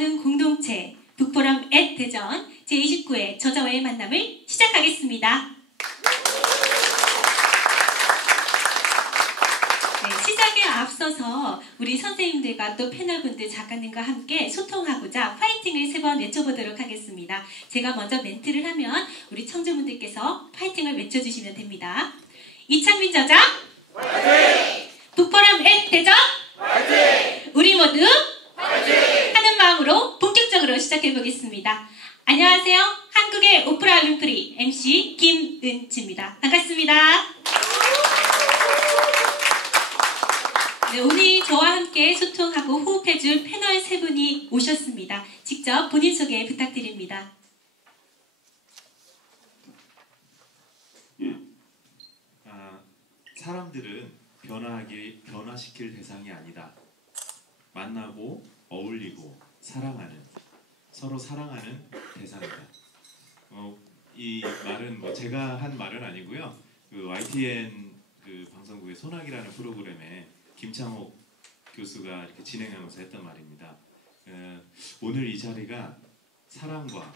나누는 공동체 북포럼 @ 대전 제29회 저자와의 만남을 시작하겠습니다. 시작에 앞서서 우리 선생님들과 또 패널분들, 작가님과 함께 소통하고자 파이팅을 3번 외쳐보도록 하겠습니다. 제가 먼저 멘트를 하면 우리 청중분들께서 파이팅을 외쳐주시면 됩니다. 이창민 저자 파이팅! 북포럼 @ 대전 파이팅! 우리 모두 파이팅! 하는 마음으로 본격적으로 시작해보겠습니다. 안녕하세요. 한국의 오프라 윈프리 MC 김은지입니다. 반갑습니다. 네, 오늘 저와 함께 소통하고 호흡해줄 패널 3분이 오셨습니다. 직접 본인 소개 부탁드립니다. 사람들은 변화시킬 대상이 아니다. 만나고 어울리고 사랑하는, 서로 사랑하는 대상이다. 이 말은 뭐 제가 한 말은 아니고요. 그 YTN 그 방송국의 소나기라는 프로그램에 김창옥 교수가 이렇게 진행하면서 했던 말입니다. 오늘 이 자리가 사랑과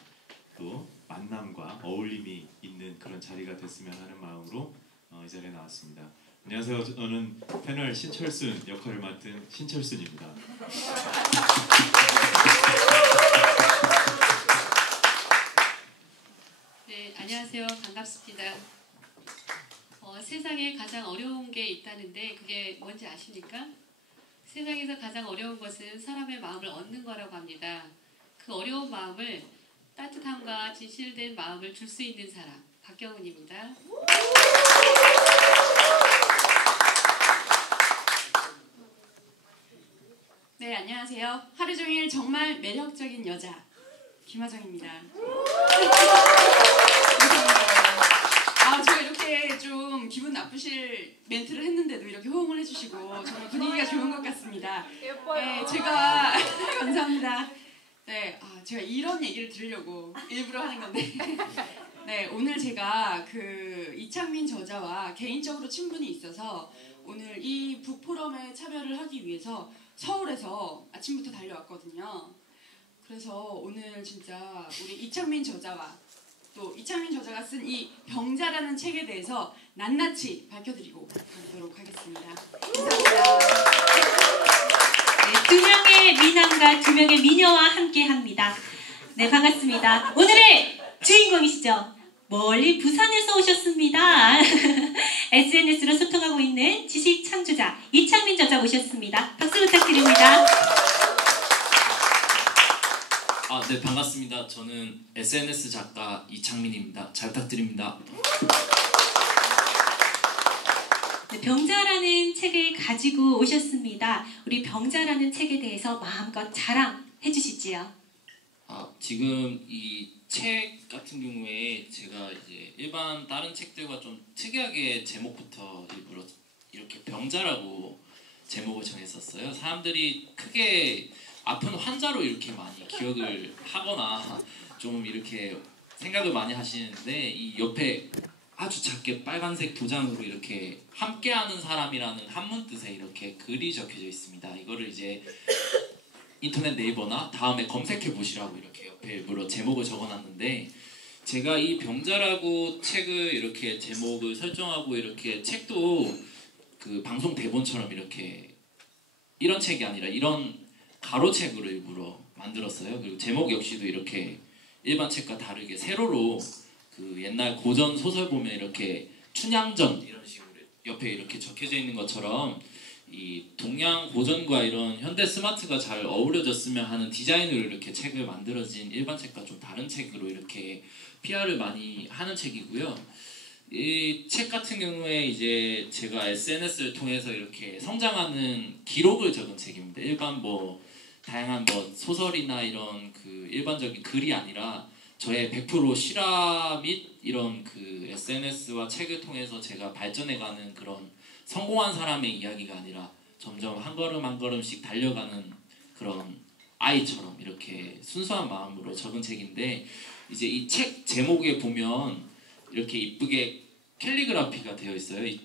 또 만남과 어울림이 있는 그런 자리가 됐으면 하는 마음으로 이 자리에 나왔습니다. 안녕하세요. 저는 패널 신철순 역할을 맡은 신철순입니다. 네, 안녕하세요. 반갑습니다. 세상에 가장 어려운 게 있다는데 그게 뭔지 아십니까? 세상에서 가장 어려운 것은 사람의 마음을 얻는 거라고 합니다. 그 어려운 마음을 따뜻함과 진실된 마음을 줄 수 있는 사람, 박경훈입니다. 네, 안녕하세요. 하루 종일 정말 매력적인 여자 김하정입니다. 제가 이렇게 좀 기분 나쁘실 멘트를 했는데도 이렇게 호응을 해주시고 정말 분위기가 좋은 것 같습니다. 예뻐요. 네, 제가 감사합니다. 네, 제가 이런 얘기를 들으려고 일부러 하는 건데, 네, 오늘 제가 그 이창민 저자와 개인적으로 친분이 있어서 오늘 이 북포럼에 참여를 하기 위해서 서울에서 아침부터 달려왔거든요. 그래서 오늘 진짜 우리 이창민 저자와 또 이창민 저자가 쓴 이 병자라는 책에 대해서 낱낱이 밝혀드리고 가도록 하겠습니다. 감사합니다. 네, 2명의 미남과 2명의 미녀와 함께합니다. 네, 반갑습니다. 오늘의 주인공이시죠? 멀리 부산에서 오셨습니다. SNS로 소통하고 있는 지식 창조자 이창민 저자 모셨습니다. 박수 부탁드립니다. 네, 반갑습니다. 저는 SNS 작가 이창민입니다. 잘 부탁드립니다. 네, 병자라는 책을 가지고 오셨습니다. 우리 병자라는 책에 대해서 마음껏 자랑해 주시지요. 지금 이 책 같은 경우에 제가 이제 일반 다른 책들과 좀 특이하게 제목부터 일부러 이렇게 병자라고 제목을 정했었어요. 사람들이 크게 아픈 환자로 이렇게 많이 기억을 하거나 좀 이렇게 생각을 많이 하시는데, 이 옆에 아주 작게 빨간색 도장으로 이렇게 함께하는 사람이라는 한문 뜻에 이렇게 글이 적혀져 있습니다. 이거를 이제 인터넷 네이버나 다음에 검색해 보시라고 이렇게 옆에 일부러 제목을 적어놨는데, 제가 이 병자라고 책을 이렇게 제목을 설정하고 이렇게 책도 그 방송 대본처럼 이렇게 이런 책이 아니라 이런 가로책으로 일부러 만들었어요. 그리고 제목 역시도 이렇게 일반 책과 다르게 세로로 그 옛날 고전 소설 보면 이렇게 춘향전 이런 식으로 옆에 이렇게 적혀져 있는 것처럼 이 동양 고전과 이런 현대 스마트가 잘 어우러졌으면 하는 디자인으로 이렇게 책을 만들어진 일반 책과 좀 다른 책으로 이렇게 PR을 많이 하는 책이고요. 이 책 같은 경우에 이제 제가 SNS를 통해서 이렇게 성장하는 기록을 적은 책입니다. 일반 다양한 소설이나 이런 그 일반적인 글이 아니라 저의 100% 실화 및 이런 그 SNS와 책을 통해서 제가 발전해가는 그런 성공한 사람의 이야기가 아니라 점점 한 걸음 한 걸음씩 달려가는 그런 아이처럼 이렇게 순수한 마음으로 적은 책인데, 이제 이 책 제목에 보면 이렇게 이쁘게 캘리그라피가 되어 있어요. 이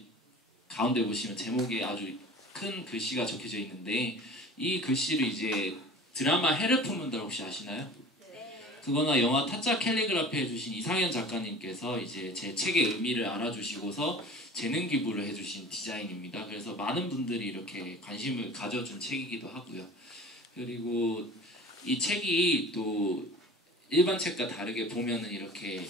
가운데 보시면 제목에 아주 큰 글씨가 적혀져 있는데, 이 글씨를 이제 드라마 헤르프문달 혹시 아시나요? 그거나 영화 타짜 캘리그라피 해주신 이상현 작가님께서 이제 제 책의 의미를 알아주시고서 재능 기부를 해주신 디자인입니다. 그래서 많은 분들이 이렇게 관심을 가져준 책이기도 하고요. 그리고 이 책이 또 일반 책과 다르게 보면은 이렇게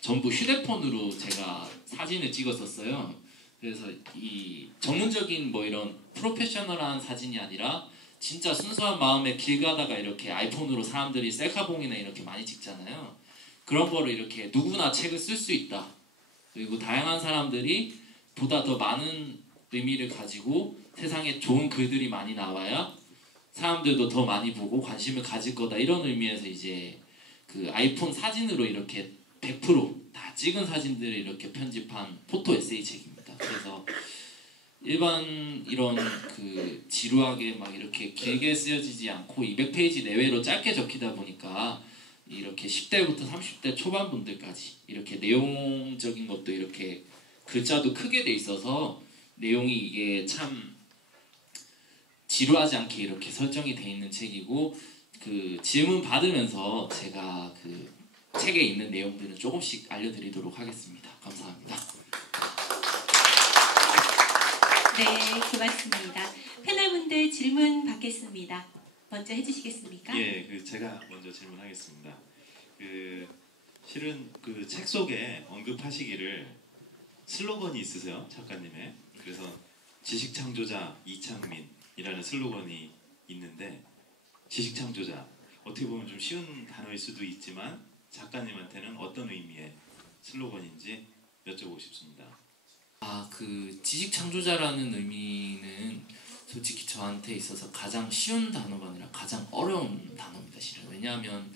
전부 휴대폰으로 제가 사진을 찍었었어요. 그래서 이 전문적인 뭐 이런 프로페셔널한 사진이 아니라 진짜 순수한 마음에 길 가다가 이렇게 아이폰으로 사람들이 셀카봉이나 이렇게 많이 찍잖아요. 그런 거를 이렇게 누구나 책을 쓸 수 있다. 그리고 다양한 사람들이 보다 더 많은 의미를 가지고 세상에 좋은 글들이 많이 나와야 사람들도 더 많이 보고 관심을 가질 거다. 이런 의미에서 이제 그 아이폰 사진으로 이렇게 100%다 찍은 사진들을 이렇게 편집한 포토 에세이 책입니다. 그래서 일반 이런 그 지루하게 막 이렇게 길게 쓰여지지 않고 200페이지 내외로 짧게 적히다 보니까 이렇게 10대부터 30대 초반 분들까지 이렇게 내용적인 것도 이렇게 글자도 크게 돼 있어서 내용이 이게 참 지루하지 않게 이렇게 설정이 돼 있는 책이고, 그 질문 받으면서 제가 그 책에 있는 내용들을 조금씩 알려드리도록 하겠습니다. 감사합니다. 네, 고맙습니다. 패널분들 질문 받겠습니다. 먼저 해주시겠습니까? 예, 제가 먼저 질문하겠습니다. 실은 그 책 속에 언급하시기를 슬로건이 있으세요, 작가님의. 그래서 지식창조자 이창민이라는 슬로건이 있는데, 지식창조자 어떻게 보면 좀 쉬운 단어일 수도 있지만 작가님한테는 어떤 의미의 슬로건인지 여쭤보고 싶습니다. 그 지식 창조자라는 의미는 솔직히 저한테 있어서 가장 쉬운 단어가 아니라 가장 어려운 단어입니다, 실은. 왜냐하면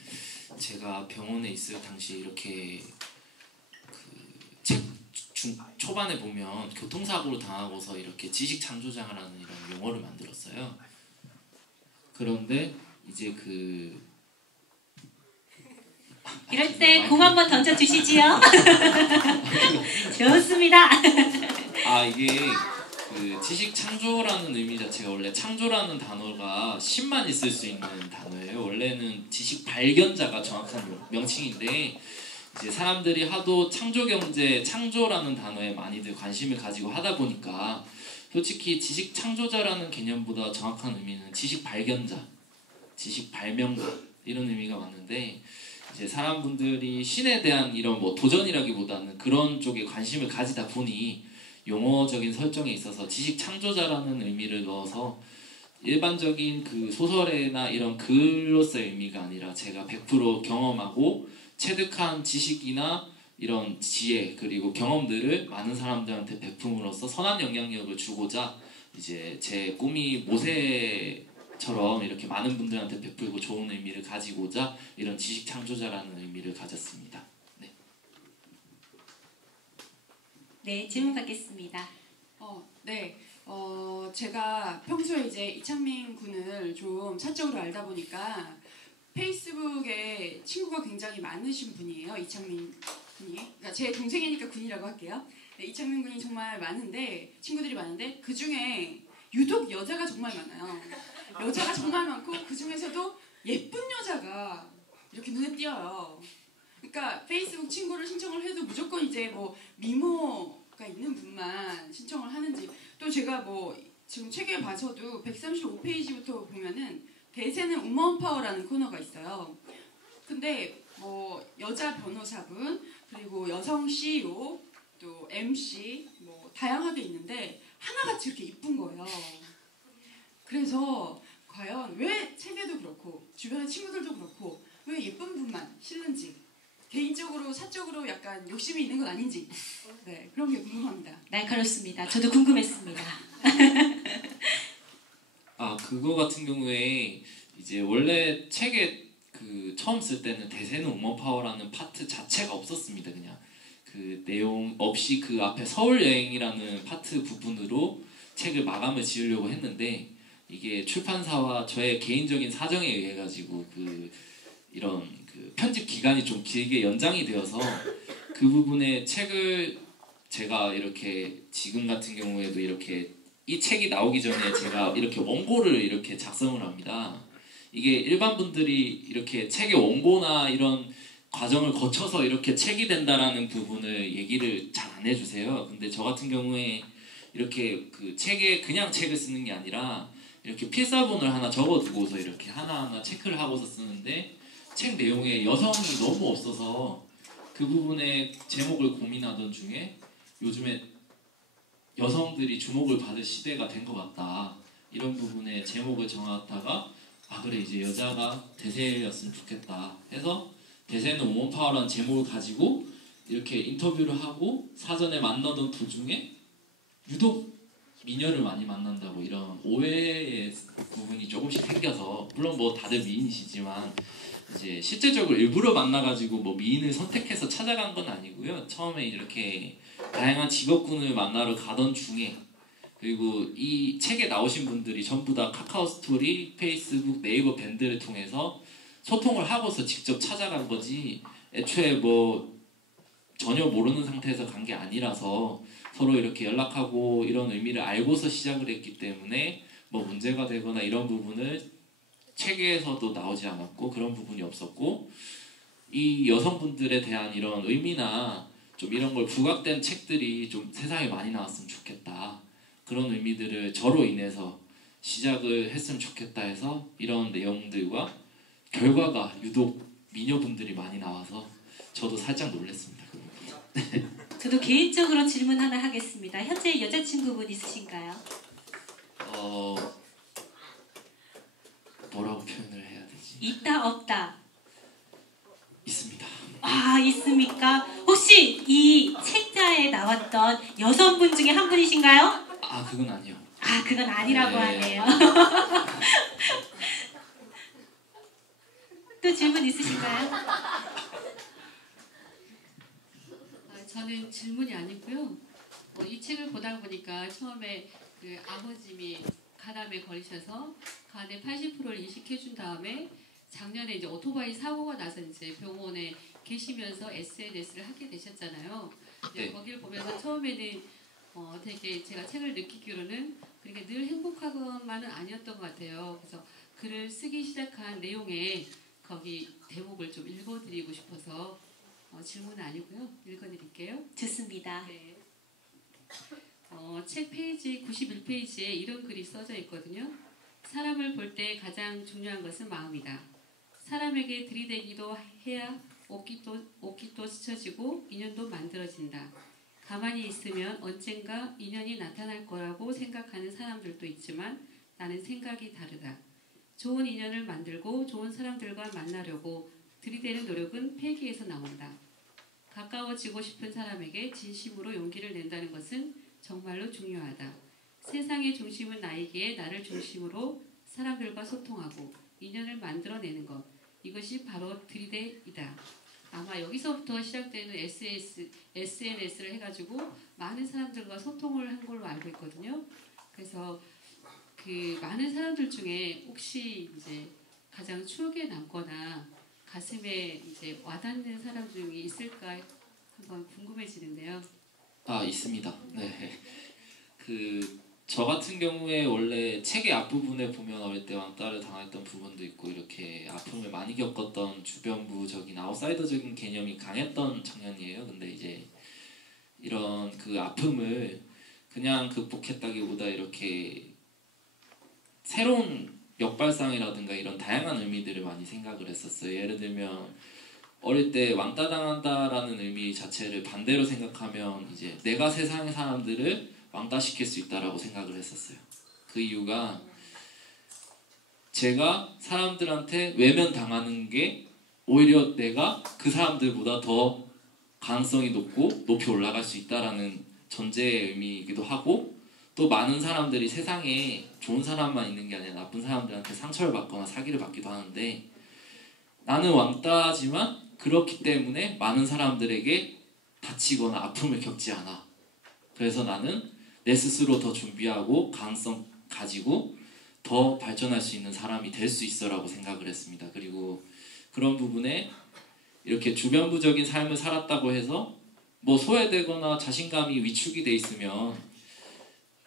제가 병원에 있을 당시에 이렇게 책 초반에 보면 교통사고로 당하고서 이렇게 지식 창조자라는 이런 용어를 만들었어요. 그런데 이제 이럴 때 공 한번 던져주시지요. 좋습니다. 이게 그 지식 창조라는 의미 자체가 원래 창조라는 단어가 10만 있을 수 있는 단어예요. 원래는 지식 발견자가 정확한 명칭인데, 이제 사람들이 하도 창조 경제, 창조라는 단어에 많이들 관심을 가지고 하다 보니까 솔직히 지식 창조자라는 개념보다 정확한 의미는 지식 발견자, 지식 발명가 이런 의미가 맞는데, 이제 사람분들이 신에 대한 이런 뭐 도전이라기보다는 그런 쪽에 관심을 가지다 보니 용어적인 설정에 있어서 지식 창조자라는 의미를 넣어서 일반적인 그 소설이나 이런 글로서의 의미가 아니라 제가 100% 경험하고 체득한 지식이나 이런 지혜 그리고 경험들을 많은 사람들한테 베품으로써 선한 영향력을 주고자 이제 제 꿈이 모세처럼 이렇게 많은 분들한테 베풀고 좋은 의미를 가지고자 이런 지식 창조자라는 의미를 가졌습니다. 네. 네, 질문 받겠습니다. 네. 제가 평소에 이제 이창민 군을 좀 사적으로 알다 보니까 페이스북에 친구가 굉장히 많으신 분이에요. 이창민 군이. 그러니까 제 동생이니까 군이라고 할게요. 네, 이창민 군이 정말 많은데, 친구들이 많은데 그 중에 유독 여자가 정말 많아요. 여자가 정말 많고 그 중에서도 예쁜 여자가 이렇게 눈에 띄어요. 그러니까 페이스북 친구를 신청을 해도 무조건 이제 뭐 미모가 있는 분만 신청을 하는지, 또 제가 뭐 지금 책에 봐서도 135페이지부터 보면은 대세는 우먼 파워라는 코너가 있어요. 근데 뭐 여자 변호사분, 그리고 여성 CEO, 또 MC 뭐 다양하게 있는데 하나같이 이렇게 이쁜 거예요. 그래서 과연 왜 책에도 그렇고 주변의 친구들도 그렇고 왜 예쁜 분만 실는지, 개인적으로 사적으로 약간 욕심이 있는 건 아닌지, 네, 그런 게 궁금합니다. 날카롭습니다. 저도 궁금했습니다. 그거 같은 경우에 이제 원래 책에 처음 쓸 때는 대세는 우먼 파워라는 파트 자체가 없었습니다. 그냥 그 내용 없이 그 앞에 서울 여행이라는 파트 부분으로 책을 마감을 지으려고 했는데, 이게 출판사와 저의 개인적인 사정에 의해 가지고 이런 편집 기간이 좀 길게 연장이 되어서 그 부분에 책을 제가 이렇게 지금 같은 경우에도 이렇게 이 책이 나오기 전에 제가 이렇게 원고를 이렇게 작성을 합니다. 이게 일반 분들이 이렇게 책의 원고나 이런 과정을 거쳐서 이렇게 책이 된다라는 부분을 얘기를 잘 안 해주세요. 근데 저 같은 경우에 이렇게 그 책에 그냥 책을 쓰는 게 아니라 이렇게 필사본을 하나 적어두고서 이렇게 하나하나 체크를 하고서 쓰는데 책 내용에 여성이 너무 없어서 그 부분에 제목을 고민하던 중에 요즘에 여성들이 주목을 받을 시대가 된 것 같다. 이런 부분에 제목을 정하다가 아 그래 이제 여자가 대세였으면 좋겠다 해서 대세는 우먼파워라는 제목을 가지고 이렇게 인터뷰를 하고 사전에 만나던 도중에 유독 미녀를 많이 만난다고 이런 오해의 부분이 조금씩 생겨서 물론 뭐 다들 미인이시지만 이제 실제적으로 일부러 만나가지고 뭐 미인을 선택해서 찾아간 건 아니고요. 처음에 이렇게 다양한 직업군을 만나러 가던 중에 그리고 이 책에 나오신 분들이 전부 다 카카오 스토리, 페이스북, 네이버 밴드를 통해서 소통을 하고서 직접 찾아간 거지 애초에 뭐 전혀 모르는 상태에서 간 게 아니라서 서로 이렇게 연락하고 이런 의미를 알고서 시작을 했기 때문에 뭐 문제가 되거나 이런 부분을 책에서도 나오지 않았고 그런 부분이 없었고 이 여성분들에 대한 이런 의미나 좀 이런 걸 부각된 책들이 좀 세상에 많이 나왔으면 좋겠다. 그런 의미들을 저로 인해서 시작을 했으면 좋겠다 해서 이런 내용들과 결과가 유독 미녀분들이 많이 나와서 저도 살짝 놀랐습니다. 저도 개인적으로 질문 하나 하겠습니다. 현재 여자친구분 있으신가요? 뭐라고 표현을 해야 되지? 있다 없다? 있습니다. 아 있습니까? 혹시 이 책자에 나왔던 여성분 중에 한 분이신가요? 아 그건 아니요. 아 그건 아니라고 네. 하네요. 또 질문 있으신가요? 저는 질문이 아니고요. 이 책을 보다 보니까 처음에 그 아버님이 간암에 걸리셔서 간의 80%를 이식해준 다음에 작년에 이제 오토바이 사고가 나서 이제 병원에 계시면서 SNS를 하게 되셨잖아요. 네. 거기를 보면서 처음에는 되게 제가 책을 느끼기로는 그렇게 늘 행복한 것만은 아니었던 것 같아요. 그래서 글을 쓰기 시작한 내용에 거기 대목을 좀 읽어드리고 싶어서 질문은 아니고요. 읽어드릴게요. 좋습니다. 네. 책 페이지 91페이지에 이런 글이 써져 있거든요. 사람을 볼 때 가장 중요한 것은 마음이다. 사람에게 들이대기도 해야 옷깃도 스쳐지고 인연도 만들어진다. 가만히 있으면 언젠가 인연이 나타날 거라고 생각하는 사람들도 있지만 나는 생각이 다르다. 좋은 인연을 만들고 좋은 사람들과 만나려고 들이대는 노력은 패기에서 나온다. 가까워지고 싶은 사람에게 진심으로 용기를 낸다는 것은 정말로 중요하다. 세상의 중심은 나이기에 나를 중심으로 사람들과 소통하고 인연을 만들어내는 것. 이것이 바로 들이대이다. 아마 여기서부터 시작되는 SNS를 해가지고 많은 사람들과 소통을 한 걸로 알고 있거든요. 그래서 그 많은 사람들 중에 혹시 이제 가장 추억에 남거나 가슴에 이제 와닿는 사람 중에 있을까 한번 궁금해지는데요. 아 있습니다. 네. 저 같은 경우에 원래 책의 앞부분에 보면 어릴 때 왕따를 당했던 부분도 있고 이렇게 아픔을 많이 겪었던 주변부적인 아웃사이더적인 개념이 강했던 청년이에요. 근데 이제 이런 그 아픔을 그냥 극복했다기보다 이렇게 새로운 역발상이라든가 이런 다양한 의미들을 많이 생각을 했었어요. 예를 들면 어릴 때 왕따 당한다라는 의미 자체를 반대로 생각하면 이제 내가 세상의 사람들을 왕따시킬 수 있다라고 생각을 했었어요. 그 이유가 제가 사람들한테 외면당하는 게 오히려 내가 그 사람들보다 더 가능성이 높고 높이 올라갈 수 있다라는 전제의 의미이기도 하고 또 많은 사람들이 세상에 좋은 사람만 있는 게 아니라 나쁜 사람들한테 상처를 받거나 사기를 받기도 하는데 나는 왕따지만 그렇기 때문에 많은 사람들에게 다치거나 아픔을 겪지 않아. 그래서 나는 내 스스로 더 준비하고 가능성 가지고 더 발전할 수 있는 사람이 될 수 있어라고 생각을 했습니다. 그리고 그런 부분에 이렇게 주변부적인 삶을 살았다고 해서 뭐 소외되거나 자신감이 위축이 돼 있으면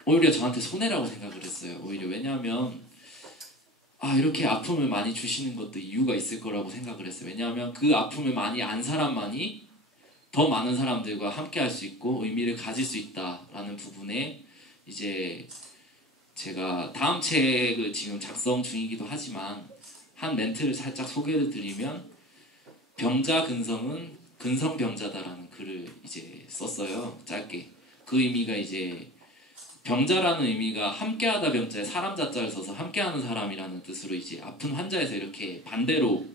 오히려 저한테 손해라고 생각을 했어요. 오히려 왜냐하면 이렇게 아픔을 많이 주시는 것도 이유가 있을 거라고 생각을 했어요. 왜냐하면 그 아픔을 많이 안 사람만이 더 많은 사람들과 함께 할 수 있고 의미를 가질 수 있다라는 부분에 이제 제가 다음 책을 지금 작성 중이기도 하지만 한 멘트를 살짝 소개를 드리면 병자 근성은 근성병자다라는 글을 이제 썼어요. 짧게. 그 의미가 이제 병자라는 의미가 함께하다 병자에 사람 자자를 써서 함께하는 사람이라는 뜻으로 이제 아픈 환자에서 이렇게 반대로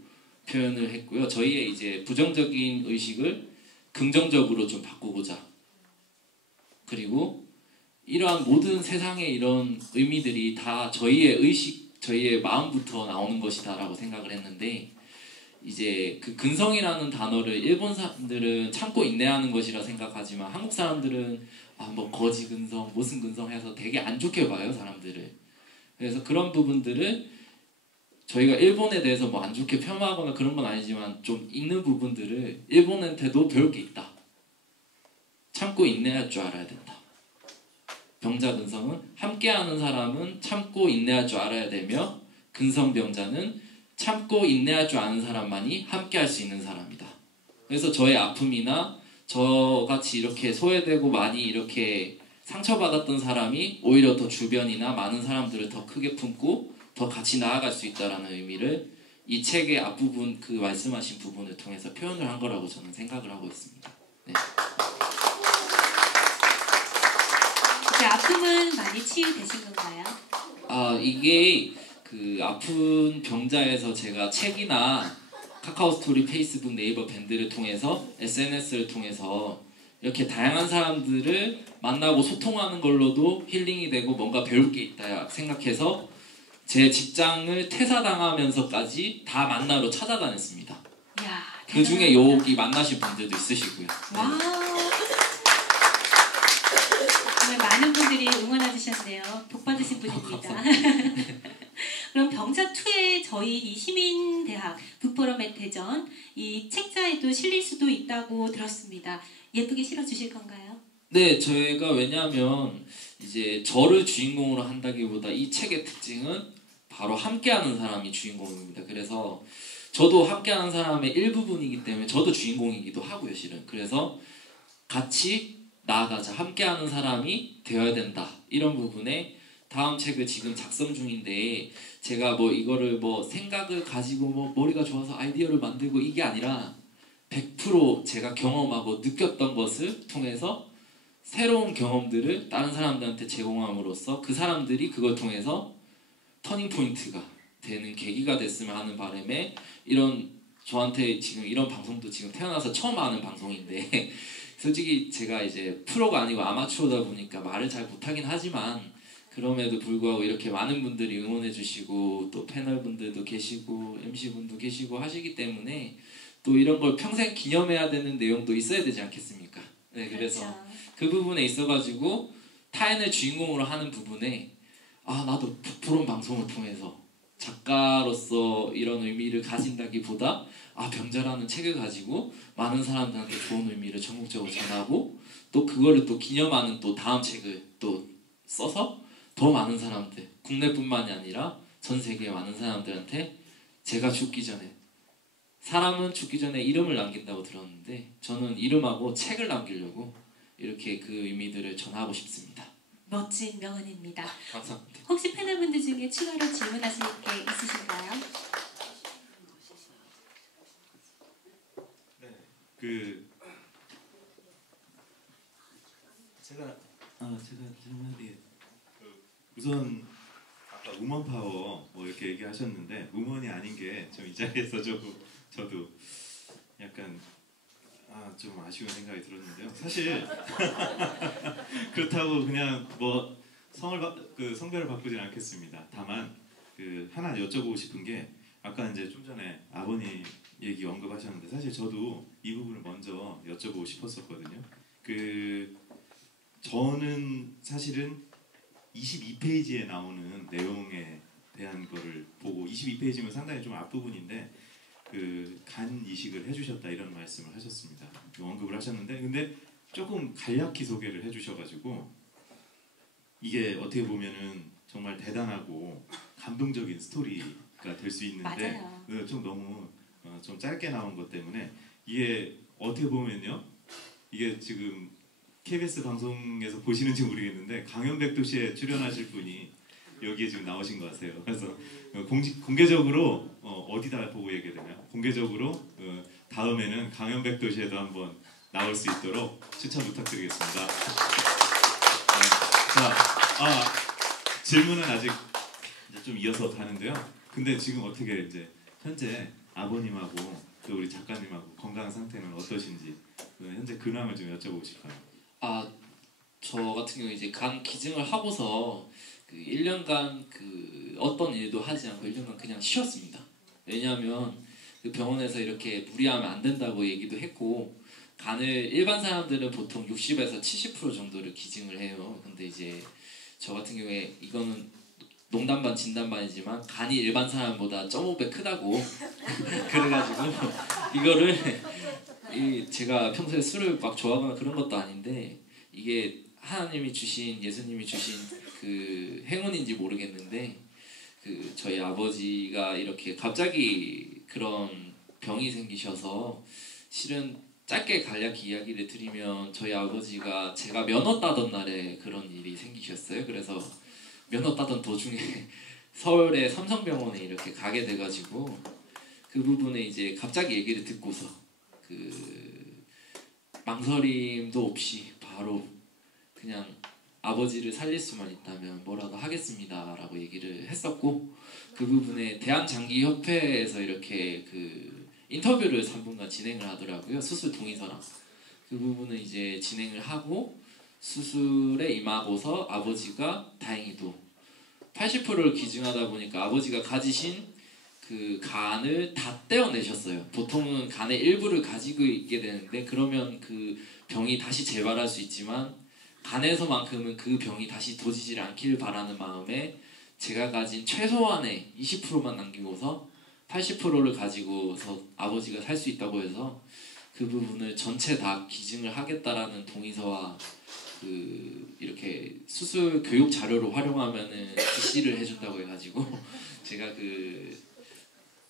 표현을 했고요. 저희의 이제 부정적인 의식을 긍정적으로 좀 바꾸고자, 그리고 이러한 모든 세상의 이런 의미들이 다 저희의 의식, 저희의 마음부터 나오는 것이다라고 생각을 했는데, 이제 그 근성이라는 단어를 일본 사람들은 참고 인내하는 것이라 생각하지만 한국 사람들은 뭐 거지 근성, 무슨 근성 해서 되게 안 좋게 봐요, 사람들을. 그래서 그런 부분들을 저희가 일본에 대해서 뭐 안 좋게 폄하하거나 그런 건 아니지만 좀 있는 부분들을 일본한테도 배울 게 있다. 참고 인내할 줄 알아야 된다. 병자 근성은 함께하는 사람은 참고 인내할 줄 알아야 되며, 근성병자는 참고 인내할 줄 아는 사람만이 함께할 수 있는 사람이다. 그래서 저의 아픔이나 저같이 이렇게 소외되고 많이 이렇게 상처받았던 사람이 오히려 더 주변이나 많은 사람들을 더 크게 품고 더 같이 나아갈 수 있다는 의미를 이 책의 앞부분, 그 말씀하신 부분을 통해서 표현을 한 거라고 저는 생각을 하고 있습니다. 네. 이제 아픔은 많이 치유되신 건가요? 이게 그 아픈 병자에서 제가 책이나 카카오 스토리, 페이스북, 네이버 밴드를 통해서 SNS를 통해서 이렇게 다양한 사람들을 만나고 소통하는 걸로도 힐링이 되고 뭔가 배울 게 있다 생각해서 제 직장을 퇴사당하면서까지 다 만나러 찾아다녔습니다. 이야, 그 중에 여기 만나신 분들도 있으시고요. 와. 정말 많은 분들이 응원해 주셨네요. 복 받으신 분입니다. 그럼 병자2에 저희 이 시민대학 북포럼의 대전 이 책자에도 실릴 수도 있다고 들었습니다. 예쁘게 실어주실 건가요? 네, 저희가 왜냐하면 이제 저를 주인공으로 한다기보다 이 책의 특징은 바로 함께하는 사람이 주인공입니다. 그래서 저도 함께하는 사람의 일부분이기 때문에 저도 주인공이기도 하고요, 실은. 그래서 같이 나아가자, 함께하는 사람이 되어야 된다, 이런 부분에 다음 책을 지금 작성 중인데, 제가 뭐 이거를 뭐 생각을 가지고 뭐 머리가 좋아서 아이디어를 만들고 이게 아니라 100% 제가 경험하고 느꼈던 것을 통해서 새로운 경험들을 다른 사람들한테 제공함으로써 그 사람들이 그걸 통해서 터닝포인트가 되는 계기가 됐으면 하는 바람에, 이런 저한테 지금 이런 방송도 지금 태어나서 처음 하는 방송인데 솔직히 제가 이제 프로가 아니고 아마추어다 보니까 말을 잘 못하긴 하지만, 그럼에도 불구하고 이렇게 많은 분들이 응원해 주시고 또 패널분들도 계시고 MC분도 계시고 하시기 때문에 또 이런 걸 평생 기념해야 되는 내용도 있어야 되지 않겠습니까? 네, 그래서 그렇죠. 그 부분에 있어가지고 타인을 주인공으로 하는 부분에 나도 북프롬 방송을 통해서 작가로서 이런 의미를 가진다기보다 병자라는 책을 가지고 많은 사람들한테 좋은 의미를 전국적으로 전하고 또 그거를 또 기념하는 또 다음 책을 또 써서 더 많은 사람들, 국내뿐만이 아니라 전 세계의 많은 사람들한테 제가 죽기 전에, 사람은 죽기 전에 이름을 남긴다고 들었는데 저는 이름하고 책을 남기려고 이렇게 그 의미들을 전하고 싶습니다. 멋진 명언입니다. 감사합니다. 혹시 패널분들 중에 추가로 질문하실 게 있으신가요? 네, 제가 질문이 우선 아까 우먼 파워 뭐 이렇게 얘기하셨는데 우먼이 아닌 게 좀 이 자리에서 저도 약간 좀 아쉬운 생각이 들었는데요. 사실 그렇다고 그냥 뭐 성별을 바꾸진 않겠습니다. 다만 하나 여쭤보고 싶은 게, 아까 이제 좀 전에 아버님 얘기 언급하셨는데 사실 저도 이 부분을 먼저 여쭤보고 싶었었거든요. 저는 사실은 22페이지에 나오는 내용에 대한 거를 보고, 22페이지면 상당히 좀 앞부분인데 간 이식을 해주셨다 이런 말씀을 하셨습니다. 언급을 하셨는데 근데 조금 간략히 소개를 해주셔가지고 이게 어떻게 보면은 정말 대단하고 감동적인 스토리가 될 수 있는데 맞아요. 좀 너무 좀 짧게 나온 것 때문에 이게 어떻게 보면요, 이게 지금 KBS 방송에서 보시는지 모르겠는데 강연백도시에 출연하실 분이 여기에 지금 나오신 것 같아요. 그래서 공개적으로 어디다 보고 얘기해야 되나요? 공개적으로 다음에는 강연백도시에도 한번 나올 수 있도록 추천 부탁드리겠습니다. 네. 자, 질문은 아직 이제 좀 이어서 가는데요. 근데 지금 어떻게 이제 현재 아버님하고 또 우리 작가님하고 건강 상태는 어떠신지 현재 근황을 좀 여쭤보고 싶어요. 저 같은 경우 이제 간 기증을 하고서 그 1년간 그 어떤 일도 하지 않고 1년간 그냥 쉬었습니다. 왜냐하면 그 병원에서 이렇게 무리하면 안 된다고 얘기도 했고, 간을 일반 사람들은 보통 60에서 70% 정도를 기증을 해요. 근데 이제 저 같은 경우에 이거는 농담 반 진담 반이지만 간이 일반 사람보다 0.5배 크다고 그래가지고 이거를 제가 평소에 술을 막 좋아하거나 그런 것도 아닌데 이게 하나님이 주신, 예수님이 주신 그 행운인지 모르겠는데 그 저희 아버지가 이렇게 갑자기 그런 병이 생기셔서, 실은 짧게 간략히 이야기를 드리면 저희 아버지가 제가 면허 따던 날에 그런 일이 생기셨어요. 그래서 면허 따던 도중에 서울의 삼성병원에 이렇게 가게 돼가지고 그 부분에 이제 갑자기 얘기를 듣고서 그 망설임도 없이 바로 그냥 아버지를 살릴 수만 있다면 뭐라도 하겠습니다 라고 얘기를 했었고, 그 부분에 대한장기협회에서 이렇게 그 인터뷰를 3분간 진행을 하더라고요. 수술 동의서랑. 그 부분을 이제 진행을 하고 수술에 임하고서 아버지가 다행히도 80%를 기증하다 보니까 아버지가 가지신 그 간을 다 떼어내셨어요. 보통은 간의 일부를 가지고 있게 되는데 그러면 그 병이 다시 재발할 수 있지만 간에서만큼은 그 병이 다시 도지질 않기를 바라는 마음에 제가 가진 최소한의 20%만 남기고서 80%를 가지고서 아버지가 살 수 있다고 해서 그 부분을 전체 다 기증을 하겠다라는 동의서와 그 이렇게 수술 교육 자료로 활용하면은 지시를 해준다고 해가지고 제가 그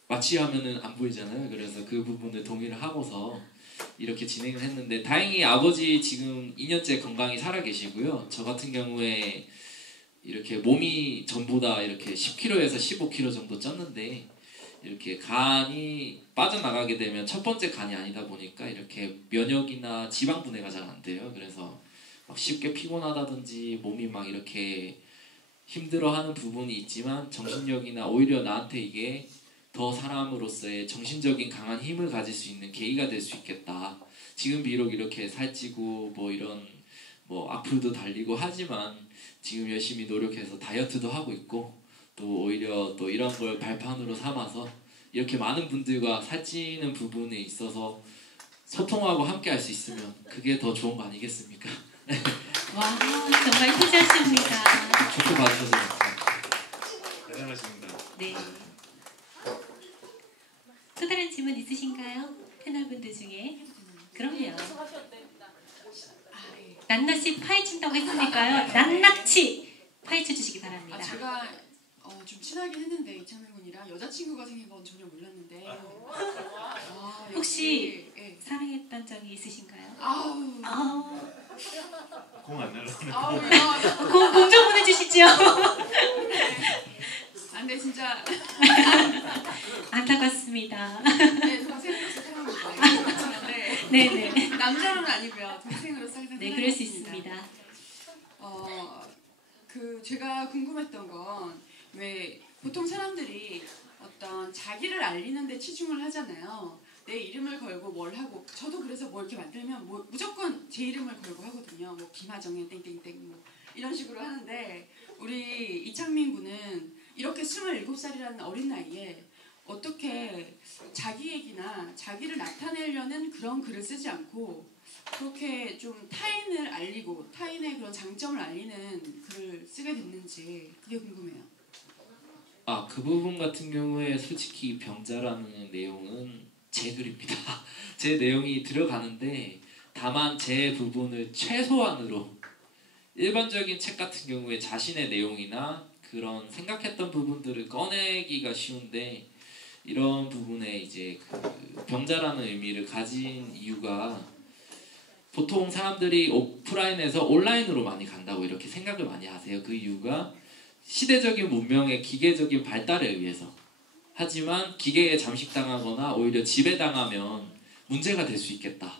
마취하면은 안 보이잖아요. 그래서 그 부분을 동의를 하고서 이렇게 진행을 했는데 다행히 아버지 지금 2년째 건강히 살아 계시고요. 저 같은 경우에 이렇게 몸이 전보다 이렇게 10kg에서 15kg 정도 쪘는데 이렇게 간이 빠져나가게 되면 첫 번째 간이 아니다 보니까 이렇게 면역이나 지방 분해가 잘 안 돼요. 그래서 막 쉽게 피곤하다든지 몸이 막 이렇게 힘들어하는 부분이 있지만 정신력이나 오히려 나한테 이게 더 사람으로서의 정신적인 강한 힘을 가질 수 있는 계기가 될 수 있겠다. 지금 비록 이렇게 살찌고 뭐 이런 뭐 악플도 달리고 하지만 지금 열심히 노력해서 다이어트도 하고 있고 또 오히려 또 이런 걸 발판으로 삼아서 이렇게 많은 분들과 살찌는 부분에 있어서 소통하고 함께 할 수 있으면 그게 더 좋은 거 아니겠습니까? 와, 정말 효자십니다. 좋게 봐주셔서 감사합니다. 대단하십니다. 네. 또 다른 질문 있으신가요? 패널분들 중에? 그럼요. 낱낱이 파헤친다고 했으니까요. 낱낱이 파헤쳐 주시기 바랍니다. 제가 좀 친하긴 했는데 이창민 군이랑 여자친구가 생긴 건 전혀 몰랐는데 혹시 예. 사랑했던 적이 있으신가요? 아우 공 안 날라오는 공정 보내주시죠. 안돼 진짜 안타깝습니다. 네, 동생으로서 사랑합니다. 네네. 남자는 아니고요. 동생으로서 항상 네, 그럴 수 사랑했습니다. 있습니다. 제가 궁금했던 건 왜 보통 사람들이 어떤 자기를 알리는데 치중을 하잖아요. 내 이름을 걸고 뭘 하고 저도 그래서 뭐 이렇게 만들면 뭐 무조건 제 이름을 걸고 하거든요. 뭐 김하정의 땡땡땡 뭐 이런 식으로 하는데 우리 이창민 군은 이렇게 27살이라는 어린 나이에 어떻게 자기 얘기나 자기를 나타내려는 그런 글을 쓰지 않고 그렇게 좀 타인을 알리고 타인의 그런 장점을 알리는 글을 쓰게 됐는지 그게 궁금해요. 그 부분 같은 경우에 솔직히 병자라는 내용은 제 글입니다. 제 내용이 들어가는데 다만 제 부분을 최소한으로 일반적인 책 같은 경우에 자신의 내용이나 그런 생각했던 부분들을 꺼내기가 쉬운데 이런 부분에 이제 그 병자라는 의미를 가진 이유가 보통 사람들이 오프라인에서 온라인으로 많이 간다고 이렇게 생각을 많이 하세요. 그 이유가 시대적인 문명의 기계적인 발달에 의해서. 하지만 기계에 잠식당하거나 오히려 지배당하면 문제가 될 수 있겠다.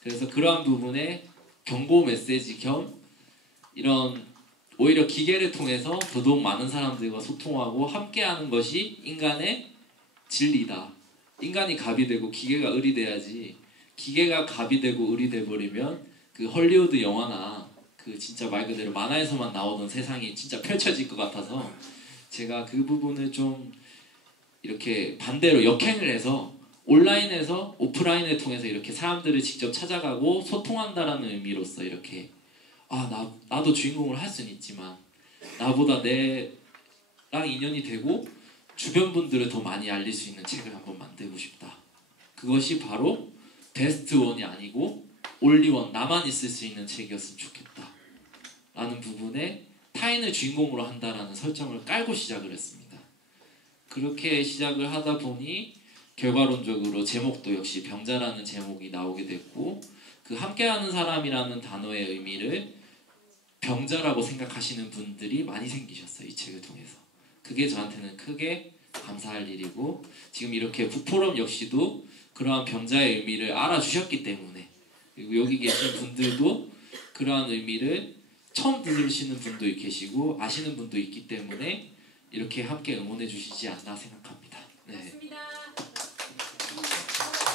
그래서 그러한 부분에 경고 메시지 겸 이런 오히려 기계를 통해서 더더욱 많은 사람들과 소통하고 함께하는 것이 인간의 진리다. 인간이 갑이 되고 기계가 을이 돼야지 기계가 갑이 되고 을이 돼버리면 그 헐리우드 영화나 그 진짜 말 그대로 만화에서만 나오던 세상이 진짜 펼쳐질 것 같아서 제가 그 부분을 좀 이렇게 반대로 역행을 해서 온라인에서 오프라인을 통해서 이렇게 사람들을 직접 찾아가고 소통한다라는 의미로서 이렇게 나도 주인공을 할 수는 있지만 나보다 내랑 인연이 되고 주변 분들을 더 많이 알릴 수 있는 책을 한번 만들고 싶다. 그것이 바로 베스트 원이 아니고 올리원, 나만 있을 수 있는 책이었으면 좋겠다 라는 부분에 타인을 주인공으로 한다라는 설정을 깔고 시작을 했습니다. 그렇게 시작을 하다 보니 결과론적으로 제목도 역시 병자라는 제목이 나오게 됐고 그 함께하는 사람이라는 단어의 의미를 병자라고 생각하시는 분들이 많이 생기셨어요. 이 책을 통해서. 그게 저한테는 크게 감사할 일이고 지금 이렇게 북포럼 역시도 그러한 병자의 의미를 알아주셨기 때문에 그리고 여기 계신 분들도 그러한 의미를 처음 들으시는 분도 계시고 아시는 분도 있기 때문에 이렇게 함께 응원해 주시지 않나 생각합니다. 네. 네,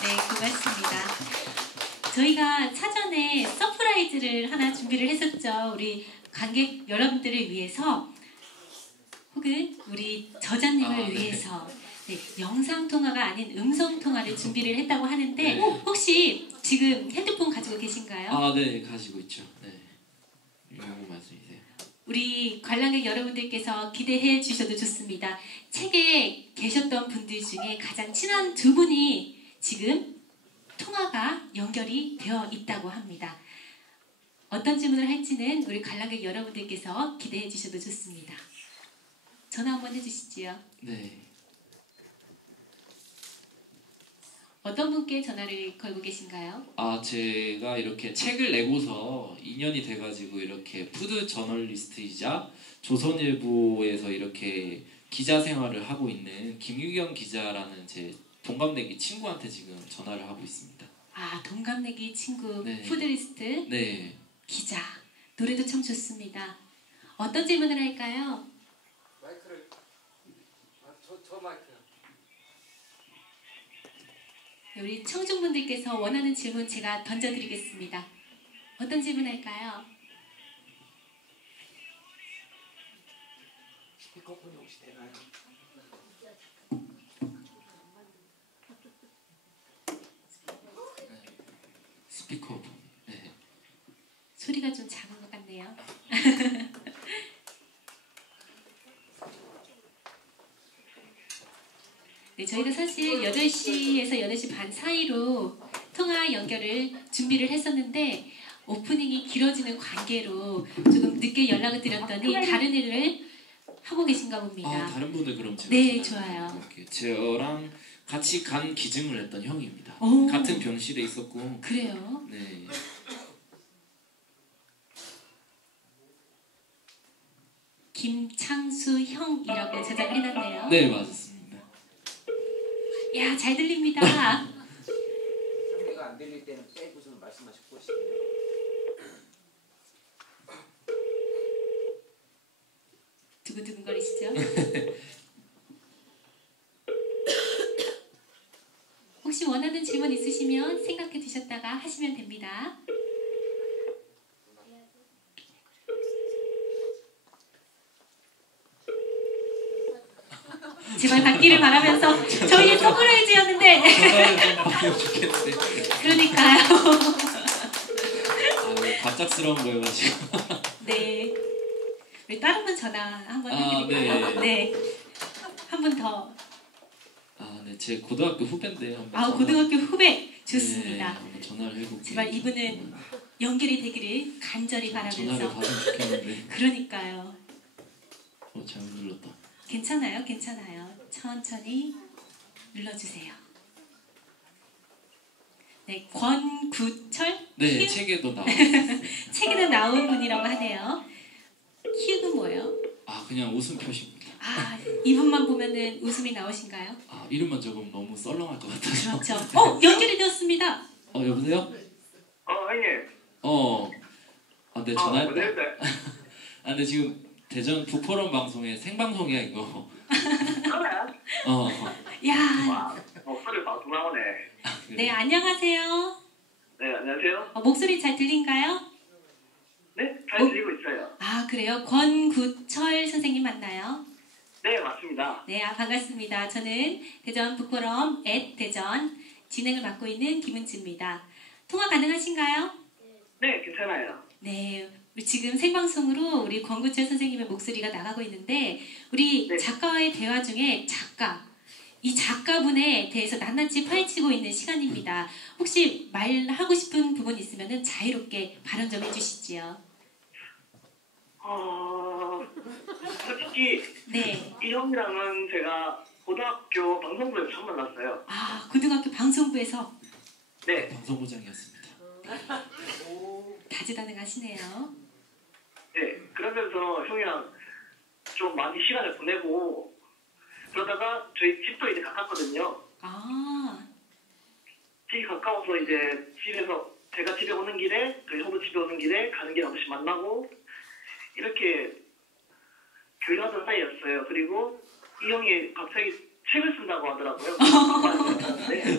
고맙습니다. 저희가 사전에 서프라이즈를 하나 준비를 했었죠. 우리 관객 여러분들을 위해서 혹은 우리 저자님을 위해서 네, 영상통화가 아닌 음성통화를 준비를 했다고 하는데 네. 혹시 지금 핸드폰 가지고 계신가요? 네, 가지고 있죠. 네. 이거 말씀이세요. 우리 관람객 여러분들께서 기대해 주셔도 좋습니다. 책에 계셨던 분들 중에 가장 친한 두 분이 지금 통화가 연결이 되어 있다고 합니다. 어떤 질문을 할지는 우리 관람객 여러분들께서 기대해 주셔도 좋습니다. 전화 한번 해주시지요. 네. 어떤 분께 전화를 걸고 계신가요? 제가 이렇게 책을 내고서 2년이 돼가지고 이렇게 푸드 저널리스트이자 조선일보에서 이렇게 기자 생활을 하고 있는 김유경 기자라는 제 동갑내기 친구한테 지금 전화를 하고 있습니다. 동갑내기 친구 네. 푸드리스트 네. 기자. 노래도 참 좋습니다. 어떤 질문을 할까요? 마이크를 저 마이크. 우리 청중분들께서 원하는 질문 제가 던져드리겠습니다. 어떤 질문 할까요? 스피커폰이 혹시 되나요? 스피커폰. 네. 소리가 좀 작은 것 같네요. 네, 저희가 사실 8시에서 8시 반 사이로 통화 연결을 준비를 했었는데 오프닝이 길어지는 관계로 조금 늦게 연락을 드렸더니 다른 일을 하고 계신가 봅니다. 다른 분들 그럼 제가 네, 좋아요. 이렇게 저랑 같이 간 기증을 했던 형입니다. 오. 같은 병실에 있었고. 그래요? 네. 김창수 형이라고 저장을 해놨네요. 네, 맞습니다. 야, 잘 들립니다. 상대가 안 들릴 때는 빼고서 말씀하실 것이네요. 두근두근거리시죠? 혹시 원하는 질문 있으시면 생각해 두셨다가 하시면 됩니다. 제발 받기를 바라면서 저희 서프라이즈였는데 좋겠는데. 그러니까요. 갑작스러운 거여가지고. 네. 우리 다른 분 전화 한번 아, 해드릴까요? 네. 한 분 더. 네, 제 고등학교 후배인데 한번. 고등학교 후배 좋습니다. 네, 한번 전화를 해볼게요. 제발 이분은 연결이 되기를 간절히 전화를 바라면서. 받으면 좋겠는데. 그러니까요. 잘못 눌렀다. 괜찮아요, 괜찮아요. 천천히 눌러주세요. 네, 권구철? 네, 큐? 책에도 나와. 책에도 나온 분이라고 하네요. 큐는 뭐예요? 아, 그냥 웃음 표시입니다. 아, 이분만 보면은 웃음이 나오신가요? 아, 이름만 적으면 너무 썰렁할 것 같아서. 그렇죠. 연결이 되었습니다. 여보세요? 형님. 네, 전화했다. 네. 아, 근데 지금 대전 부포럼 방송에 생방송이야, 이거. 그래? 야, 목소리 바로 나오네. 네, 안녕하세요. 네, 안녕하세요. 목소리 잘 들린가요? 네, 잘 들리고 있어요. 아, 그래요? 권구철 선생님 맞나요? 네, 맞습니다. 네, 반갑습니다. 저는 대전 부포럼 대전 진행을 맡고 있는 김은지입니다. 통화 가능하신가요? 네, 괜찮아요. 네, 우리 지금 생방송으로 우리 권구철 선생님의 목소리가 나가고 있는데 우리 네. 작가와의 대화 중에 이 작가분에 대해서 낱낱이 파헤치고 있는 시간입니다. 혹시 말하고 싶은 부분 있으면 자유롭게 발언 좀 해주시지요. 솔직히 네, 이 형이랑은 제가 고등학교 방송부에서 처음 만났어요. 아, 고등학교 방송부에서 네. 방송부장이었습니다. 다재다능하시네요. 네, 그러면서 형이랑 좀 많이 시간을 보내고 그러다가 저희 집도 이제 가깝거든요. 아, 집이 가까워서 이제 집에서 제가 집에 오는 길에 형도 집에 오는 길에 가는 길에 한 번씩 만나고 이렇게 교류하던 사이였어요. 그리고 이 형이 갑자기 책을 쓴다고 하더라고요. 네.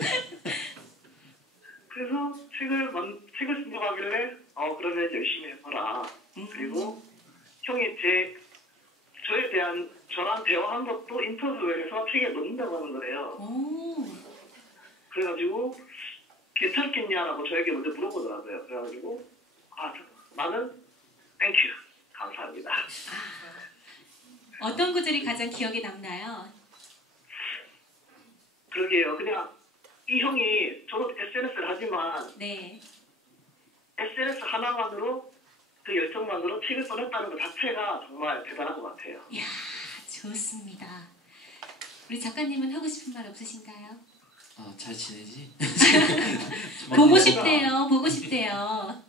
그래서 책을 쓴다고 하길래 그러면 열심히 해봐라. 그리고 형이 저랑 대화한 것도 인터뷰에서 책에 넣는다고 하는 거예요. 오, 그래가지고 괜찮겠냐라고 저에게 먼저 물어보더라고요. 그래가지고 나는 땡큐 감사합니다. 어떤 구절이 가장 기억에 남나요? 그러게요. 그냥 이 형이 저도 SNS를 하지만 네, SNS 하나만으로 그 열정만으로 책을 써냈다는 것 자체가 정말 대단한 것 같아요. 이야, 좋습니다. 우리 작가님은 하고 싶은 말 없으신가요? 잘 지내지? 보고 싶대요. 보고 싶대요.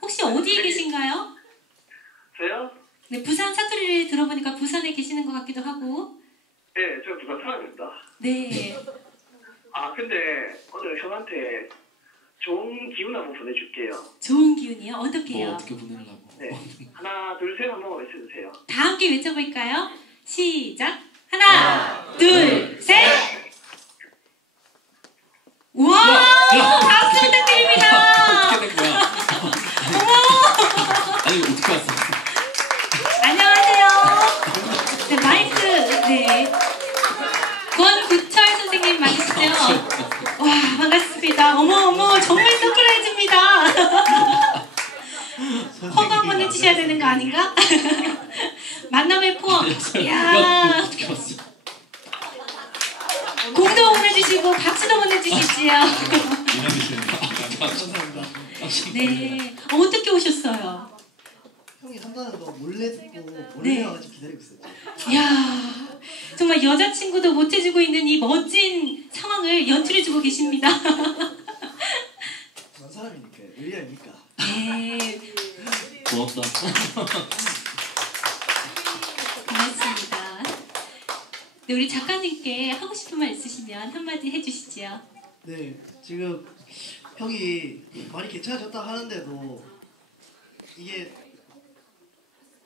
혹시 어디에 계신가요? 저요? 네, 부산 사투리를 들어보니까 부산에 계시는 것 같기도 하고. 네, 저 부산 사람입니다. 네. 근데 오늘 형한테 좋은 기운 한번 보내줄게요. 좋은 기운이요? 어떻게요? 어떻게 보내려고? 네. 하나, 둘, 셋 한번 외쳐주세요. 다 함께 외쳐볼까요? 시작. 하나, 둘, 셋. 우와! 박수 부탁드립니다. 어떻게 된 거야? 아니, 어떻게 왔어? 안녕하세요. 네, 마이크, 네. 권구철 선생님 맞으시죠? 와, 반갑습니다. 어머, 정말 서프라이즈입니다. 허가 한번 해주셔야 되는 거 아닌가? 만남의 포. 이야, 어떻게 왔어? 공도 보내주시고 박수도 보내주시지요. 감사합니다. 네, 어떻게 오셨어요? 형이 한다는 거 몰래 듣고 몰래 네. 와가지고 기다리고 있었죠. 이야, 정말 여자친구도 못 해주고 있는 이 멋진 상황을 연출해주고 계십니다. 그런 사람이니까 의리아니까. 네, 고맙다. 고맙습니다. 네, 우리 작가님께 하고 싶은 말 있으시면 한마디 해주시지요. 네, 지금 형이 많이 괜찮아졌다 하는데도 이게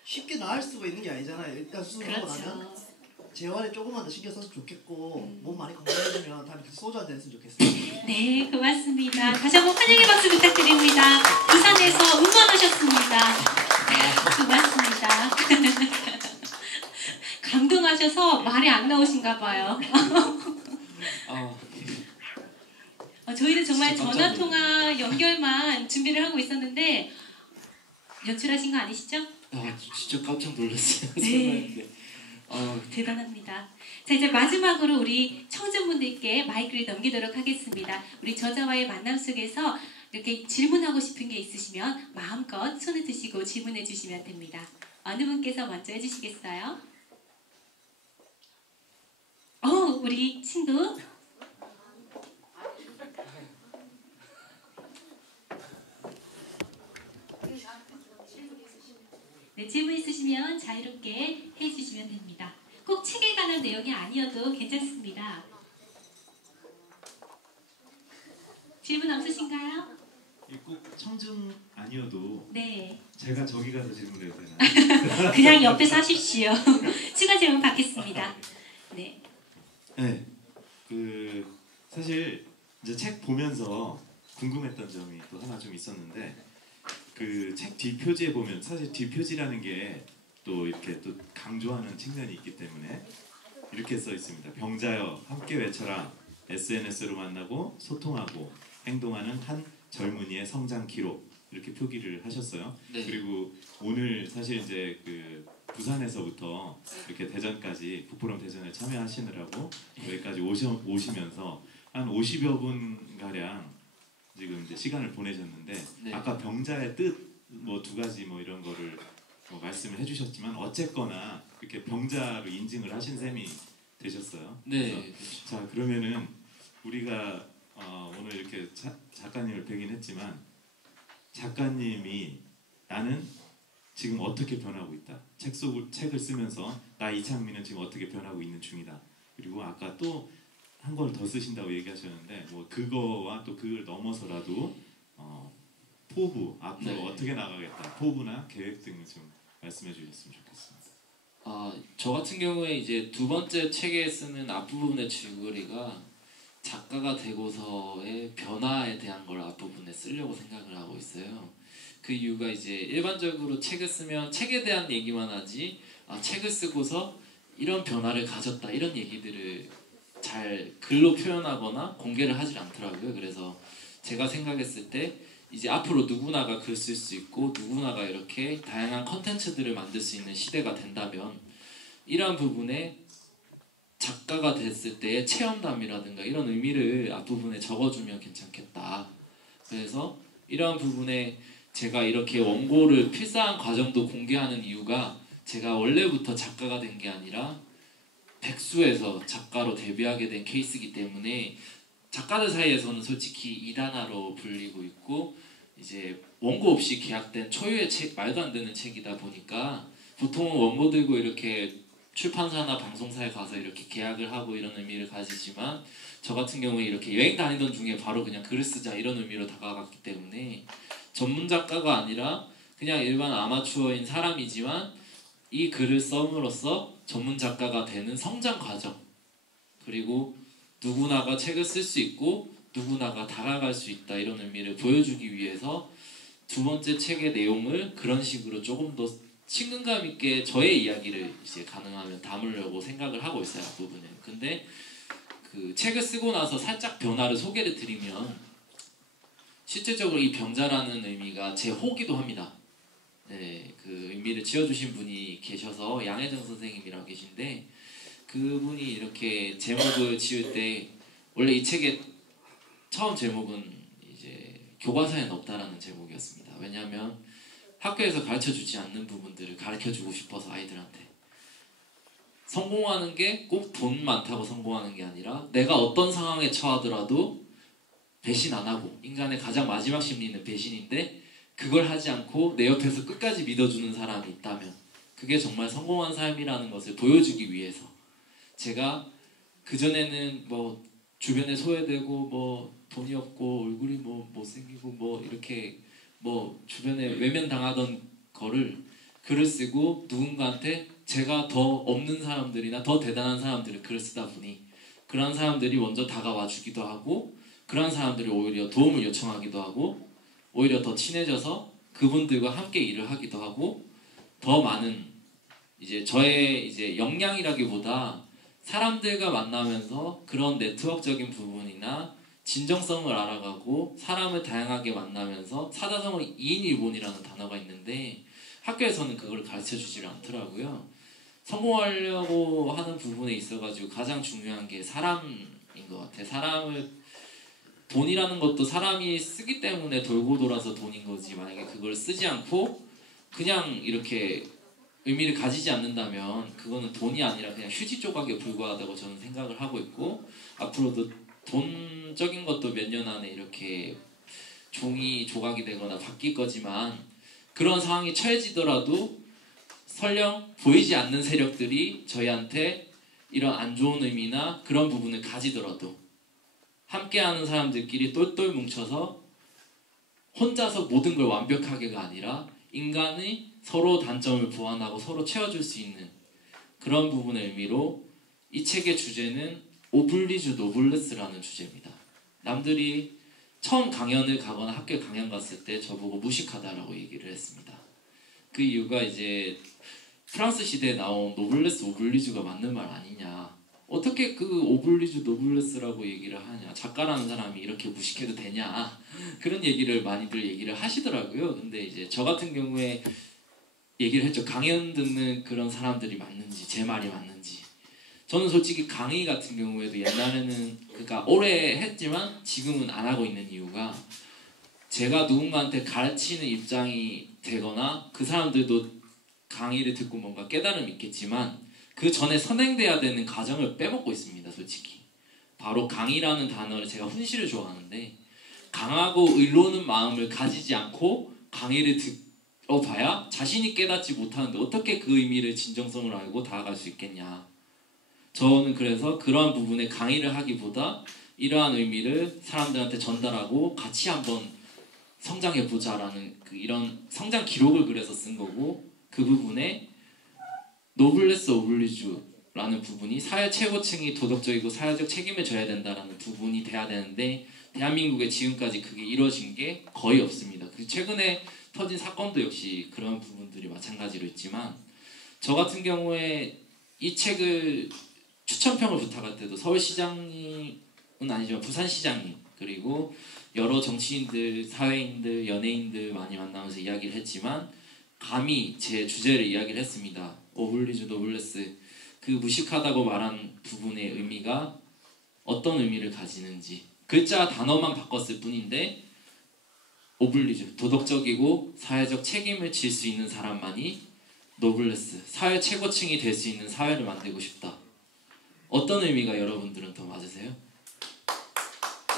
쉽게 나을 수가 있는 게 아니잖아요. 일단 수술하고 나면 그렇죠. 재활에 조금만 더 신경 써서 좋겠고 몸 많이 건강해지면 다음에 소주 한잔 했으면 좋겠어요. 네, 고맙습니다. 다시 한번 환영의 박수 부탁드립니다. 부산에서 응원하셨습니다. 네, 고맙습니다. 감동하셔서 말이 안 나오신가 봐요. 저희는 정말 진짜 전화 깜짝 통화 연결만 준비를 하고 있었는데 연출하신 거 아니시죠? 진짜 깜짝 놀랐어요. 네. 대단합니다. 자, 이제 마지막으로 우리 청중분들께 마이크를 넘기도록 하겠습니다. 우리 저자와의 만남 속에서 이렇게 질문하고 싶은 게 있으시면 마음껏 손을 드시고 질문해 주시면 됩니다. 어느 분께서 먼저 해주시겠어요? 우리 친구. 네, 질문 있으시면 자유롭게 해주시면 됩니다. 꼭 책에 관한 내용이 아니어도 괜찮습니다. 질문 없으신가요? 꼭 청중 아니어도 네. 제가 저기 가서 질문해도 되나요? 그냥 옆에서 하십시오. 추가 질문 받겠습니다. 네. 네. 사실 이제 책 보면서 궁금했던 점이 또 하나 좀 있었는데 책 뒷표지에 보면 사실 뒷표지라는 게 또 이렇게 또 강조하는 측면이 있기 때문에 이렇게 써 있습니다. 병자여 함께 외쳐라. SNS로 만나고 소통하고 행동하는 한 젊은이의 성장 기록 이렇게 표기를 하셨어요. 네. 그리고 오늘 사실 이제 부산에서부터 이렇게 대전까지 북포럼 대전에 참여하시느라고 여기까지 오시면서 한 50여 분 가량 지금 이제 시간을 보내셨는데 네. 아까 병자의 뜻 뭐 2가지 뭐 이런 거를 말씀을 해주셨지만 어쨌거나 이렇게 병자로 인증을 하신 셈이 되셨어요. 네. 자 그러면은 우리가 오늘 이렇게 작가님을 뵈긴 했지만 작가님이 나는 지금 어떻게 변하고 있다. 책을 쓰면서 나 이창민은 지금 어떻게 변하고 있는 중이다. 그리고 아까 또 한 권 더 쓰신다고 얘기하셨는데 뭐 그거와 또 그걸 넘어서라도 포부 앞으로 네. 어떻게 나가겠다. 포부나 계획 등을 좀 말씀해 주셨으면 좋겠습니다. 저 같은 경우에 이제 2번째 책에 쓰는 앞부분의 줄거리가 작가가 되고서의 변화에 대한 걸 앞부분에 쓰려고 생각을 하고 있어요. 그 이유가 이제 일반적으로 책을 쓰면 책에 대한 얘기만 하지 책을 쓰고서 이런 변화를 가졌다 이런 얘기들을 잘 글로 표현하거나 공개를 하질 않더라고요. 그래서 제가 생각했을 때 이제 앞으로 누구나가 글 쓸 수 있고 누구나가 이렇게 다양한 컨텐츠들을 만들 수 있는 시대가 된다면 이러한 부분에 작가가 됐을 때의 체험담이라든가 이런 의미를 앞부분에 적어주면 괜찮겠다. 그래서 이러한 부분에 제가 이렇게 원고를 필사한 과정도 공개하는 이유가 제가 원래부터 작가가 된 게 아니라 백수에서 작가로 데뷔하게 된 케이스이기 때문에 작가들 사이에서는 솔직히 2단화로 불리고 있고 이제 원고 없이 계약된 초유의 책, 말도 안 되는 책이다 보니까 보통은 원고 들고 이렇게 출판사나 방송사에 가서 이렇게 계약을 하고 이런 의미를 가지지만 저 같은 경우에 이렇게 여행 다니던 중에 바로 그냥 글을 쓰자 이런 의미로 다가갔기 때문에 전문 작가가 아니라 그냥 일반 아마추어인 사람이지만 이 글을 씀으로써 전문 작가가 되는 성장 과정 그리고 누구나가 책을 쓸 수 있고 누구나가 다가갈 수 있다 이런 의미를 보여주기 위해서 2번째 책의 내용을 그런 식으로 조금 더 친근감 있게 저의 이야기를 이제 가능하면 담으려고 생각을 하고 있어요. 앞부분에. 근데 그 책을 쓰고 나서 살짝 변화를 소개를 드리면 실질적으로 이 병자라는 의미가 제 호기도 합니다. 네, 그 의미를 지어주신 분이 계셔서 양혜정 선생님이라고 계신데 그분이 이렇게 제목을 지을 때 원래 이 책의 처음 제목은 이제 교과서에는 없다라는 제목이었습니다. 왜냐하면 학교에서 가르쳐주지 않는 부분들을 가르쳐주고 싶어서 아이들한테 성공하는 게 꼭 돈 많다고 성공하는 게 아니라 내가 어떤 상황에 처하더라도 배신 안 하고 인간의 가장 마지막 심리는 배신인데 그걸 하지 않고 내 옆에서 끝까지 믿어주는 사람이 있다면 그게 정말 성공한 삶이라는 것을 보여주기 위해서 제가 그전에는 뭐 주변에 소외되고 뭐 돈이 없고 얼굴이 뭐 못생기고 뭐 이렇게 뭐 주변에 외면당하던 거를 글을 쓰고 누군가한테 제가 더 없는 사람들이나 더 대단한 사람들을 글을 쓰다 보니 그런 사람들이 먼저 다가와 주기도 하고 그런 사람들이 오히려 도움을 요청하기도 하고 오히려 더 친해져서 그분들과 함께 일을 하기도 하고 더 많은 이제 저의 이제 역량이라기보다 사람들과 만나면서 그런 네트워크적인 부분이나 진정성을 알아가고 사람을 다양하게 만나면서 사자성어 2인 1본이라는 단어가 있는데 학교에서는 그걸 가르쳐주지 않더라고요. 성공하려고 하는 부분에 있어가지고 가장 중요한 게 사람인 것 같아요. 사람을 돈이라는 것도 사람이 쓰기 때문에 돌고 돌아서 돈인 거지, 만약에 그걸 쓰지 않고 그냥 이렇게 의미를 가지지 않는다면 그거는 돈이 아니라 그냥 휴지 조각에 불과하다고 저는 생각을 하고 있고, 앞으로도 돈적인 것도 몇 년 안에 이렇게 종이 조각이 되거나 바뀔 거지만, 그런 상황이 처해지더라도 설령 보이지 않는 세력들이 저희한테 이런 안 좋은 의미나 그런 부분을 가지더라도 함께하는 사람들끼리 똘똘 뭉쳐서 혼자서 모든 걸 완벽하게가 아니라 인간이 서로 단점을 보완하고 서로 채워줄 수 있는 그런 부분의 의미로 이 책의 주제는 오블리주 노블레스라는 주제입니다. 남들이 처음 강연을 가거나 학교 강연 갔을 때 저보고 무식하다라고 얘기를 했습니다. 그 이유가 이제 프랑스 시대에 나온 노블레스 오블리주가 맞는 말 아니냐, 어떻게 그 오블리주 노블레스라고 얘기를 하냐, 작가라는 사람이 이렇게 무식해도 되냐, 그런 얘기를 많이들 얘기를 하시더라고요. 근데 이제 저 같은 경우에 얘기를 했죠. 강연 듣는 그런 사람들이 맞는지, 제 말이 맞는지. 저는 솔직히 강의 같은 경우에도 옛날에는, 그러니까 오래 했지만 지금은 안 하고 있는 이유가, 제가 누군가한테 가르치는 입장이 되거나 그 사람들도 강의를 듣고 뭔가 깨달음이 있겠지만 그 전에 선행돼야 되는 과정을 빼먹고 있습니다. 솔직히 바로 강의라는 단어를, 제가 훈시를 좋아하는데, 강하고 의로는 마음을 가지지 않고 강의를 들어봐야 자신이 깨닫지 못하는데 어떻게 그 의미를 진정성을 알고 다가갈 수 있겠냐. 저는 그래서 그러한 부분에 강의를 하기보다 이러한 의미를 사람들한테 전달하고 같이 한번 성장해보자라는 이런 성장 기록을 그래서 쓴 거고, 그 부분에 노블레스 오블리주라는 부분이 사회 최고층이 도덕적이고 사회적 책임을 져야 된다라는 부분이 돼야 되는데, 대한민국에 지금까지 그게 이루어진 게 거의 없습니다. 그리고 최근에 터진 사건도 역시 그런 부분들이 마찬가지로 있지만, 저 같은 경우에 이 책을 추천평을 부탁할 때도 서울시장님은 아니지만 부산시장님 그리고 여러 정치인들, 사회인들, 연예인들 많이 만나면서 이야기를 했지만 감히 제 주제를 이야기를 했습니다. 오블리주 노블레스, 그 무식하다고 말한 부분의 의미가 어떤 의미를 가지는지, 글자 단어만 바꿨을 뿐인데 오블리주, 도덕적이고 사회적 책임을 질 수 있는 사람만이 노블레스, 사회 최고층이 될 수 있는 사회를 만들고 싶다. 어떤 의미가 여러분들은 더 맞으세요?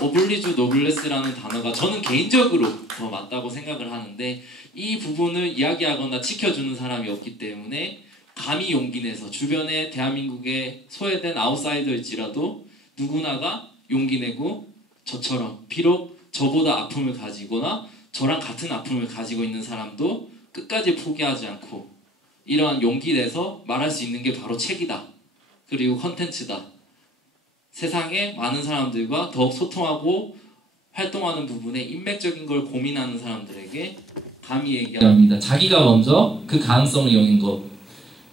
오블리주 노블레스라는 단어가 저는 개인적으로 더 맞다고 생각을 하는데, 이 부분을 이야기하거나 지켜주는 사람이 없기 때문에 감히 용기 내서, 주변에 대한민국에 소외된 아웃사이더일지라도 누구나가 용기 내고 저처럼 비록 저보다 아픔을 가지거나 저랑 같은 아픔을 가지고 있는 사람도 끝까지 포기하지 않고 이러한 용기 내서 말할 수 있는 게 바로 책이다. 그리고 컨텐츠다. 세상에 많은 사람들과 더욱 소통하고 활동하는 부분에 인맥적인 걸 고민하는 사람들에게 감히 얘기합니다. 자기가 먼저 그 가능성을 여는 것.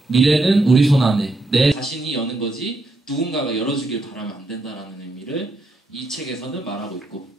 미래는 우리 손 안에. 내 자신이 여는 거지 누군가가 열어주길 바라면 안 된다라는 의미를 이 책에서는 말하고 있고,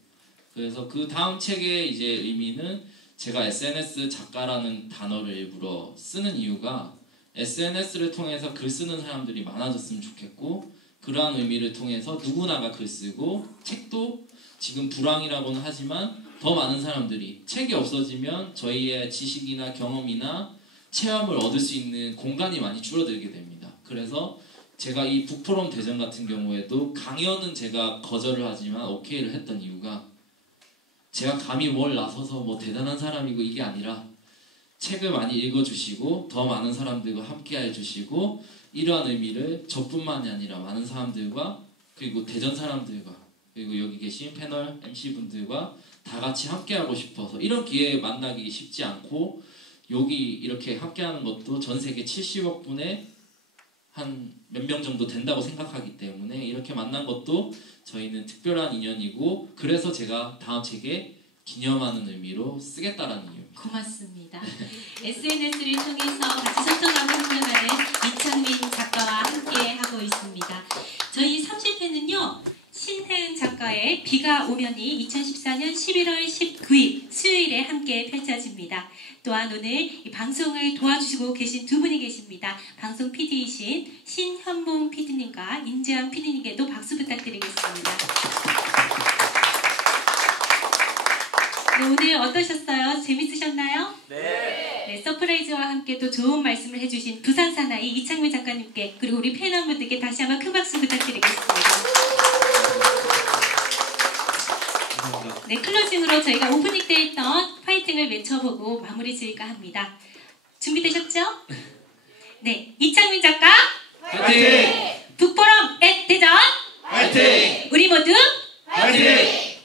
그래서 그 다음 책의 이제 의미는, 제가 SNS 작가라는 단어를 일부러 쓰는 이유가 SNS를 통해서 글 쓰는 사람들이 많아졌으면 좋겠고, 그러한 의미를 통해서 누구나가 글 쓰고, 책도 지금 불황이라고는 하지만 더 많은 사람들이, 책이 없어지면 저희의 지식이나 경험이나 체험을 얻을 수 있는 공간이 많이 줄어들게 됩니다. 그래서 제가 이 북포럼 대전 같은 경우에도 강연은 제가 거절을 하지만 오케이를 했던 이유가, 제가 감히 뭘 나서서 뭐 대단한 사람이고 이게 아니라 책을 많이 읽어주시고 더 많은 사람들과 함께 해주시고, 이러한 의미를 저뿐만이 아니라 많은 사람들과, 그리고 대전 사람들과, 그리고 여기 계신 패널 MC분들과 다 같이 함께하고 싶어서, 이런 기회에 만나기 쉽지 않고 여기 이렇게 함께하는 것도 전 세계 70억 분의 한 몇 명 정도 된다고 생각하기 때문에 이렇게 만난 것도 저희는 특별한 인연이고, 그래서 제가 다음 책에 기념하는 의미로 쓰겠다라는 이유입니다. 고맙습니다. SNS를 통해서 같이 소통하고 활동하는 이창민 작가와 함께 하고 있습니다. 저희 30회는요, 신혜은 작가의 비가 오면이 2014년 11월 19일 수요일에 함께 펼쳐집니다. 또한 오늘 이 방송을 도와주시고 계신 두 분이 계십니다. 방송 PD이신 신현봉 PD님과 임재환 PD님께도 박수 부탁드리겠습니다. 오늘 어떠셨어요? 재밌으셨나요? 네, 서프라이즈와 함께 또 좋은 말씀을 해주신 부산 사나이 이창민 작가님께 그리고 우리 팬분들께 다시 한번 큰 박수 부탁드리겠습니다. 네, 클로징으로 저희가 오프닝 때 했던 파이팅을 외쳐보고 마무리 지을까 합니다. 준비되셨죠? 네, 이창민 작가 파이팅! 북포럼 앳 대전 파이팅! 우리 모두 파이팅!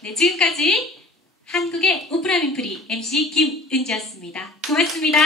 네, 지금까지 한국의 오프라 윈프리 MC 김은지였습니다. 고맙습니다.